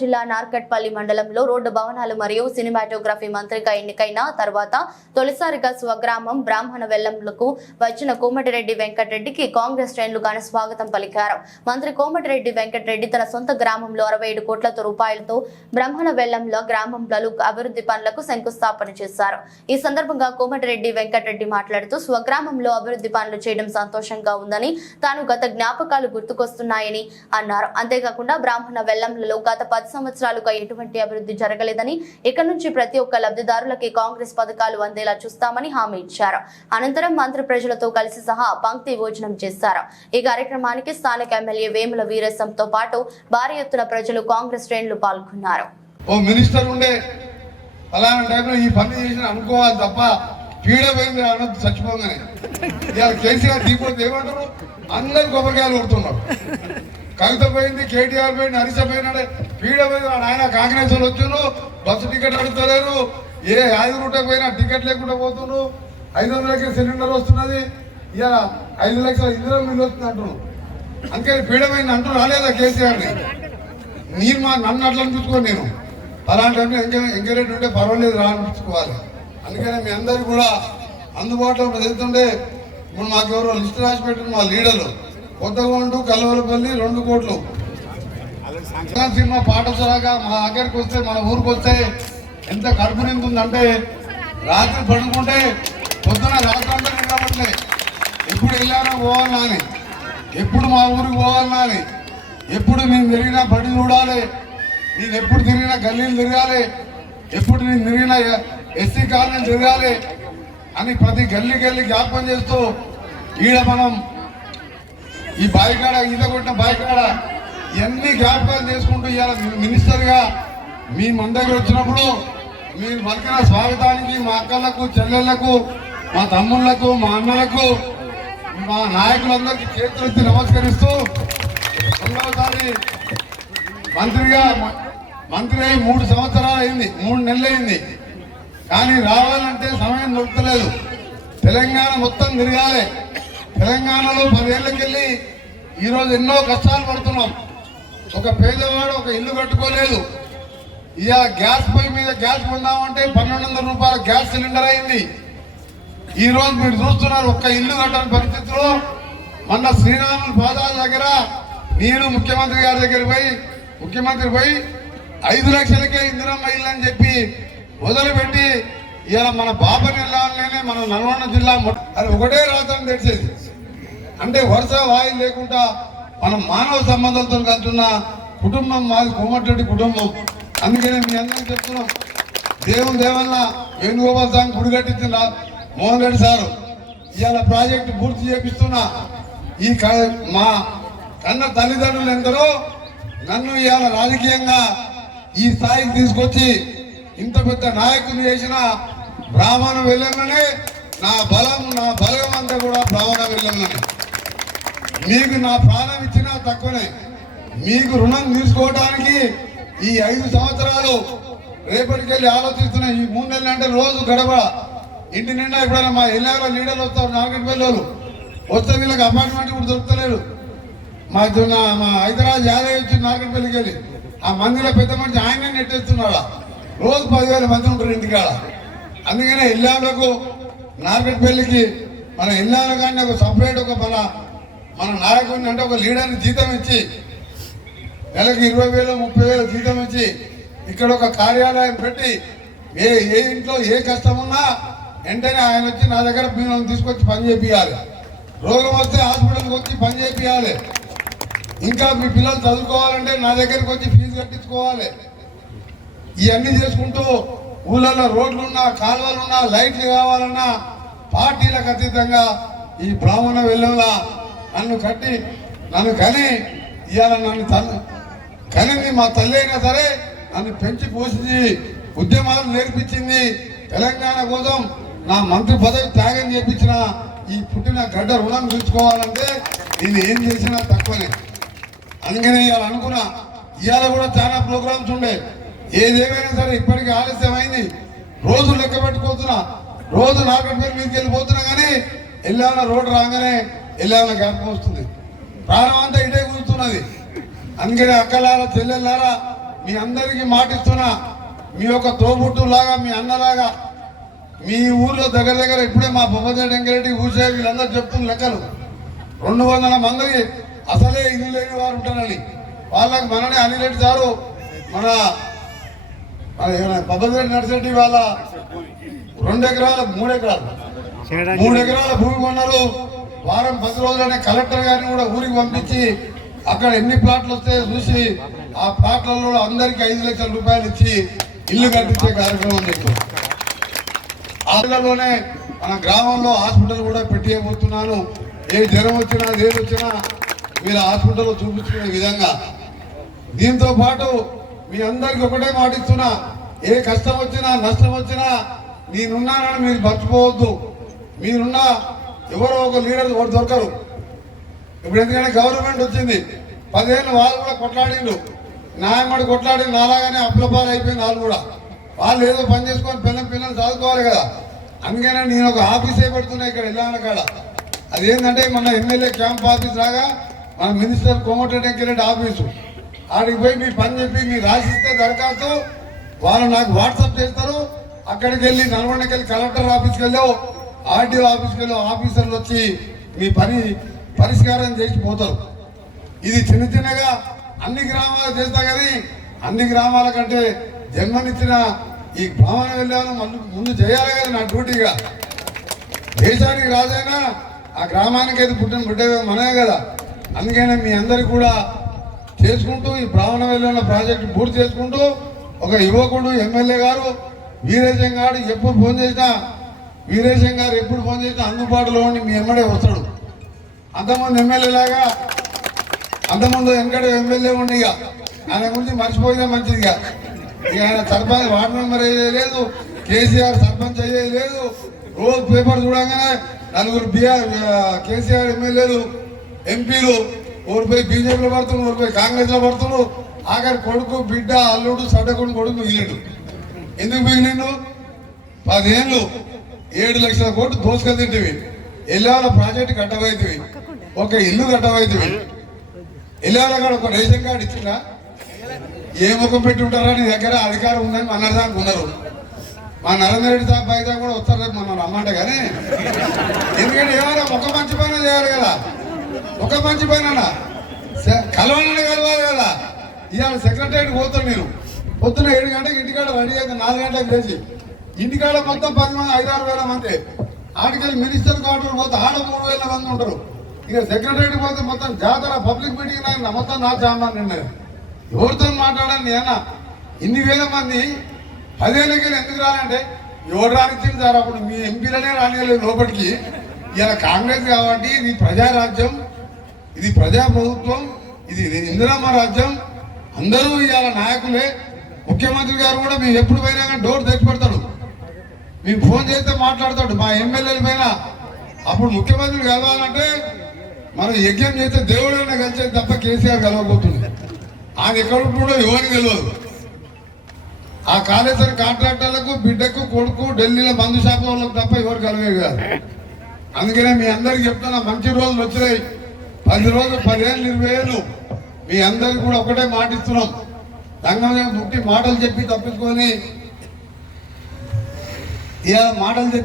జిల్లా నార్కట్పల్లి మండలంలో రోడ్డు భవనాలు మరియు సినిమాటోగ్రఫీ మంత్రిగా ఎన్నికైన తర్వాత తొలిసారిగా స్వగ్రామం బ్రాహ్మణ వెల్లంలకు వచ్చిన కోమటిరెడ్డి వెంకటరెడ్డికి కాంగ్రెస్ శ్రేణులు ఘన స్వాగతం పలికారు. మంత్రి కోమటిరెడ్డి వెంకటరెడ్డి తన సొంత గ్రామంలో 67 కోట్ల రూపాయలతో బ్రాహ్మణ వెల్లంలో గ్రామంలో అభివృద్ధి పనులకు శంకుస్థాపన చేశారు. ఈ సందర్భంగా కోమటిరెడ్డి వెంకటరెడ్డి మాట్లాడుతూ స్వగ్రామంలో అభివృద్ధి పనులు చేయడం సంతోషంగా ఉందని, తాను గత జ్ఞాపకాలు గుర్తుకొస్తున్నాయని అన్నారు. అంతేకాకుండా బ్రాహ్మణ వెల్లంలలో గత 10 సంవత్సరాలుగా ఎటువంటి అభివృద్ధి జరగలేదని, ఇక నుంచి ప్రతి ఒక్క లబ్ధిదారులకి కాంగ్రెస్ పథకాలు అందేలా చూస్తామని హామీ ఇచ్చారు. అనంతరం మంత్రి ప్రజలతో కలిసి సహా పంక్తి భోజనం చేశారు. ఈ కార్యక్రమానికి స్థానిక ఎమ్మెల్యే వేముల వీరేశంతో పాటు భారీ ఎత్తున ప్రజలు కాంగ్రెస్ శ్రేణులు పాల్గొన్నారు. ఓ మినిస్టర్ ఉండే అలాంటి టైంలో ఈ పని చేసిన అనుకోవాలి తప్ప పీడ పోయింది అన్నది చచ్చిపోగానే ఇవాళ కేసీఆర్ దీపోతే ఏమంటారు, అందరు కొబ్బరికాయలు కొడుతున్నారు. కవిత పోయింది, కేటీఆర్ పోయింది, హరీష్ పోయినాడే, పీడ పోయింది. ఆయన కాంగ్రెస్ వాళ్ళు వచ్చారు, బస్సు టికెట్ అడుగుతలేరు, ఏ 5 రూట్ పోయినా టికెట్ లేకుండా పోతున్నారు. 500 సిలిండర్ వస్తున్నది, ఇవాళ 5 లక్షల ఇందులో మిల్లు వస్తుంది అంటున్నారు. అందుకని పీడ పోయింది అంటూ రాలేదా కేసీఆర్ని? నేను నన్ను అట్లా అనిపించుకోను. నేను అలాంటి ఎంకరేజ్ ఉంటే పర్వాలేదు రా అనిపించుకోవాలి. అందుకని మీ అందరు కూడా అందుబాటులో వెళ్తుంటే ఇప్పుడు మాకు ఎవరో లిస్ట్ రాసి పెట్టిన మా లీడర్లు కొత్తగొండు కలవలపల్లి 2 కోట్లు సినిమా పాఠశాలగా మా దగ్గరికి వస్తే, మన ఊరికి వస్తే ఎంత కడుపు నిందుందంటే రాత్రి పడుకుంటే పొద్దున రాత్రి అందరూ నిలబడలే. ఎప్పుడు వెళ్ళానో పోవాలన్నా అని, ఎప్పుడు మా ఊరికి పోవాలన్నా అని, ఎప్పుడు నేను తిరిగినా బడి చూడాలి, నేను ఎప్పుడు తిరిగినా గల్లీలు తిరగాలి, ఎప్పుడు నేను తిరిగినా ఎస్సీ కాలనీలు తిరగాలి అని ప్రతి గల్లీ జ్ఞాపకం చేస్తూ ఈడ మనం ఈ బాయికాడ ఈత కొట్టిన బాయికాడ ఇవన్నీ జ్ఞాపకాలు చేసుకుంటూ ఇవాళ మినిస్టర్గా మీ మన దగ్గర వచ్చినప్పుడు మీరు పలికిన స్వాగతానికి మా అక్కలకు, చెల్లెళ్లకు, మా తమ్ముళ్లకు, మా అన్నలకు, మా నాయకులందరికీ చేతులెత్తి నమస్కరిస్తూ, రెండవసారి మంత్రి అయి 3 సంవత్సరాలు అయింది, 3 నెలలు అయింది. కానీ రావాలంటే సమయం దొరకలేదు. తెలంగాణ మొత్తం తిరగాలి. తెలంగాణలో 10 ఏళ్ళకెళ్ళి ఈరోజు ఎన్నో కష్టాలు పడుతున్నాం. ఒక పేదవాడు ఒక ఇల్లు కట్టుకోలేదు. ఇక గ్యాస్ పొయ్యి మీద గ్యాస్ కొందామంటే 1200 రూపాయల గ్యాస్ సిలిండర్ అయింది. ఈరోజు మీరు చూస్తున్నారు, ఒక్క ఇల్లు కట్టని పరిస్థితిలో మొన్న శ్రీరాముల పాదాల దగ్గర నేను ముఖ్యమంత్రి గారి దగ్గర ముఖ్యమంత్రి పోయి 5 లక్షలకే ఇందిరమ్మ ఇల్లు అని చెప్పి మొదలుపెట్టి ఇలా మన బాపని జిల్లాలోనే మన నల్గొండ జిల్లా అది ఒకటే రాత్రి తెచ్చేది. అంటే వరుస వాయిల్ లేకుండా మనం మానవ సంబంధాలతో కలుతున్న కుటుంబం మాది కోమటిరెడ్డి కుటుంబం. అందుకనే మీ అందరికీ చెప్తున్నాం, దేవుని దేవల్ల వేణుగోపాల్ స్వామి గుడి కట్టించిన మోహన్ రెడ్డి సారు ఇవాళ ప్రాజెక్టు పూర్తి చేపిస్తున్నా. ఈ మా కన్న తల్లిదండ్రులు ఎందరో నన్ను ఇవాళ రాజకీయంగా ఈ స్థాయికి తీసుకొచ్చి ఇంత పెద్ద నాయకుని చేసిన బ్రాహ్మణ వెళ్ళంగానే నా బలం అంతా కూడా బ్రాహ్మణ వెళ్ళంగానే. మీకు నా ప్రాణం ఇచ్చినా తక్కువనే. మీకు రుణం తీసుకోవడానికి ఈ 5 సంవత్సరాలు రేపటికెళ్ళి ఆలోచిస్తున్నా. ఈ 3 నెలలు అంటే రోజు గడప ఇంటి నిండా ఎప్పుడైనా మా ఎల్లాలో లీడర్లు వస్తారు, నాగరికపల్లి వస్తే వీళ్ళకి అపార్ట్మెంట్ కూడా దొరుకుతలేడు. మా హైదరాబాద్ యాదవ్ వచ్చి నాగరికపల్లికి వెళ్ళి ఆ మందిలో పెద్ద మనిషి ఆయనే నెట్టేస్తున్నాడు. రోజు 10,000 మంది ఉంటారు ఇంటికాడ. అందుకనే ఇల్లాలకు నార్కట్పల్లికి మన ఇల్లాలు కానీ ఒక సపరేట్ ఒక మన నాయకుడిని అంటే ఒక లీడర్ని జీతం ఇచ్చి నెలకు 20,000 30,000 జీతం ఇచ్చి ఇక్కడ ఒక కార్యాలయం పెట్టి ఏ ఇంట్లో ఏ కష్టం ఉన్నా వెంటనే ఆయన వచ్చి నా దగ్గర పిల్లలను తీసుకొచ్చి పని చేపియాలి. రోగం వస్తే హాస్పిటల్కి వచ్చి పని చేపియాలి. ఇంకా మీ పిల్లలు చదువుకోవాలంటే నా దగ్గరికి వచ్చి ఫీజు కట్టించుకోవాలి. ఇవన్నీ చేసుకుంటూ ఊళ్ళల్లో రోడ్లున్నా, కాలువలున్నా, లైట్లు కావాలన్నా పార్టీలకు అతీతంగా ఈ బ్రాహ్మణ వెళ్ళంలా నన్ను కని ఇవాళ నన్ను కనింది మా తల్లి అయినా సరే నన్ను పెంచి పోషించి ఉద్యమాలు నేర్పించింది. తెలంగాణ కోసం నా మంత్రి పదవి త్యాగం చేపించిన ఈ పుట్టిన గడ్డ రుణం తీర్చుకోవాలంటే నేను ఏం చేసినా తక్కువనే. అందుకనే ఇవాళ అనుకున్నా. ఇవాళ కూడా చాలా ప్రోగ్రామ్స్ ఉండే, ఏదేమైనా సరే ఇప్పటికీ ఆలస్యమైంది. రోజు లెక్క పెట్టుకోతున్నా, రోజు నాగరికపల్లి మీదకి వెళ్ళిపోతున్నా. కానీ ఎల్లాల రోడ్డు రాగానే ఎల్లాల జ్ఞాపకం వస్తుంది. ప్రాణం అంతా ఇటే కూర్చున్నది. అందుకనే అక్కలారా, చెల్లెళ్ళారా, మీ అందరికీ మాటిస్తున్నా, మీ యొక్క తోబుట్టులాగా, మీ అన్నలాగా, మీ ఊర్లో దగ్గర దగ్గర ఇప్పుడే మా బొమ్మదేవి వెంకరెడ్డి ఊసే వీళ్ళందరూ చెప్తున్న లెక్కలు 200 మందికి అసలే ఇల్లు లేని వారు ఉంటారని. వాళ్ళకి మననే అనిరెడ్డి సారు మన బొమ్మదేవి నర్సిరెడ్డి వాళ్ళ 2 ఎకరాల 3 ఎకరాల భూమి కొన్నారు. వారం 10 రోజులనే కలెక్టర్ గారిని కూడా ఊరికి పంపించి అక్కడ ఎన్ని ప్లాట్లు వస్తాయో చూసి ఆ ప్లాట్లలో అందరికి 5 లక్షల రూపాయలు ఇచ్చి ఇల్లు కట్టించే కార్యక్రమం చేస్తాం. ఆటలలోనే మన గ్రామంలో హాస్పిటల్ కూడా పెట్టియబోతున్నాను. ఏ జ్వరం వచ్చినా ఏది వచ్చినా మీరు హాస్పిటల్లో చూపించుకునే విధంగా. దీంతో పాటు మీ అందరికి ఒకటే మాటిస్తున్నా, ఏ కష్టం వచ్చినా నష్టం వచ్చినా నేనున్నానని మీరు మర్చిపోవద్దు. మీరున్న ఎవరో ఒక లీడర్ ఒకటి దొరకరు. ఇప్పుడు ఎందుకంటే గవర్నమెంట్ వచ్చింది, 10 ఏళ్ళు వాళ్ళు కూడా కొట్లాడిండు, న్యాయమడి కొట్లాడి నాలాగానే అప్లపాలు అయిపోయింది. వాళ్ళు ఏదో పని చేసుకొని పిల్లలు చదువుకోవాలి కదా. అందుకనే నేను ఒక ఆఫీసే పెడుతున్నా ఇక్కడ వెళ్ళాను కాడ. అదేంటంటే మన ఎమ్మెల్యే క్యాంప్ ఆఫీస్ లాగా మన మినిస్టర్ కోమటిరెడ్డి వెంకరెడ్డి ఆఫీసు. ఆడికి పోయి మీ పని చెప్పి మీరు రాసిస్తే దరఖాస్తు వాళ్ళు నాకు వాట్సాప్ చేస్తారు. అక్కడికి వెళ్ళి నల్గొండకి వెళ్ళి కలెక్టర్ ఆఫీస్కి వెళ్ళావు, ఆర్డీఓ ఆఫీస్కి వెళ్ళావు, ఆఫీసర్లు వచ్చి మీ పని పరిష్కారం చేసి పోతారు. ఇది చిన్నగా అన్ని గ్రామాలు చేస్తా కానీ అన్ని గ్రామాల కంటే జన్మనిచ్చిన ఈ భావన వెళ్ళాను ముందు చేయాలి కదా నా డ్యూటీగా. దేశానికి రాజైనా ఆ గ్రామానికి అయితే పుట్టిన బిడ్డవే మనమే కదా. అందుకనే మీ అందరికి కూడా చేసుకుంటూ ఈ బ్రాహ్మణ వెళ్ళిన ప్రాజెక్టు పూర్తి చేసుకుంటూ ఒక యువకుడు ఎమ్మెల్యే గారు వీరేశం గారు ఎప్పుడు ఫోన్ చేసినా అందుబాటులో ఉండి మీ ఎమ్మడే వస్తాడు. అంతమంది ఎమ్మెల్యేలాగా అంతకుముందు వెనకడే ఎమ్మెల్యే ఉండి ఇక ఆయన గురించి మర్చిపోయినా మంచిది. ఇక ఆయన సర్పంచ్ వార్డు మెంబర్ అయ్యేది, కేసీఆర్ సర్పంచ్ అయ్యేది లేదు. రోజు పేపర్ చూడగానే 4 కేసీఆర్ ఎమ్మెల్యేలు ఎంపీలు ఓడిపోయి బీజేపీలో పడుతున్నారు, ఓడిపోయి కాంగ్రెస్లో పడుతున్నారు. ఆఖరి కొడుకు బిడ్డ అల్లుడు సడ్డకుడు కొడుకు మిగిలిండు. ఎందుకు మిగిలిండు? 10 ఏళ్ళు 7 లక్షల కోట్లు దోసుకొని తింటివి. ఎల్లాల ప్రాజెక్టు కట్టబోయేవి, ఒక ఇల్లు కట్టబోయేవి. ఎల్లాల కాడ ఒక రేషన్ కార్డు ఇచ్చిందా? ఏ ముఖం పెట్టి ఉంటారా? నీ దగ్గర అధికారం ఉందని అన్నదానికి ఉన్నారు. మా నరేంద్ర రెడ్డి సాబ్ బయట కూడా వస్తారు రేపు మనం రమ్మంటే. కానీ ఎందుకంటే ఏమైనా ఒక మంచి పని చేయాలి కదా, ఒక మంచి పని అన్న కలవాలని కలవాలి కదా. ఇవాళ సెక్రటరీకి పోతారు మీరు పొద్దున 7 గంటలకు ఇంటికాడ రెడీ అయితే 4 గంటలకు లేచి ఇంటికాడ మొత్తం 10 మంది 5-6 వేల మంది. ఆడికెళ్ళి మినిస్టర్ క్వార్టర్ పోతే ఆడ 3,000 మంది ఉంటారు. ఇక సెక్రటరీకి పోతే మొత్తం జాతర పబ్లిక్ మీటింగ్ అయిన మొత్తం నా సామాన్ నిండదు. ఎవరితో మాట్లాడాలి నేను? ఇన్ని వేల మంది 10 ఏళ్ళకెళ్ళి ఎందుకు రాలంటే ఎవరు రానిచ్చింది సార్? అప్పుడు మీ ఎంపీలనే రానియలేదు లోపలికి. ఇలా కాంగ్రెస్ కాబట్టి ఇది ప్రజారాజ్యం, ఇది ప్రజాప్రభుత్వం, ఇది ఇందిరమ్మ రాజ్యం. అందరూ ఇవాళ నాయకులే. ముఖ్యమంత్రి గారు కూడా మేము ఎప్పుడు పోయినా కానీ డోర్ తెచ్చి పెడతాడు. మేము ఫోన్ చేస్తే మాట్లాడతాడు. మా ఎమ్మెల్యేల పైన అప్పుడు ముఖ్యమంత్రి కలవాలంటే మనం యజ్ఞం చేస్తే దేవుడైనా కలిసేది తప్ప కేసీఆర్ కలవబోతుంది. ఆయన ఎక్కడ ఉంటుండో ఎవరికి తెలియదు. ఆ కాళేశ్వరం కాంట్రాక్టర్లకు బిడ్డకు కొడుకు ఢిల్లీలో మందు షాప్ వాళ్ళకు తప్ప ఎవరు కలవేది కాదు. అందుకనే మీ అందరికి చెప్తున్నా, మంచి రోజులు వచ్చినాయి. 10 రోజులు 10 ఏళ్ళు 20 ఏళ్ళు మీ అందరికి కూడా ఒకటే మాటిస్తున్నాం. రంగంగా పుట్టి మాటలు చెప్పి తప్పించుకొని ఇలా మాటలు చెప్పి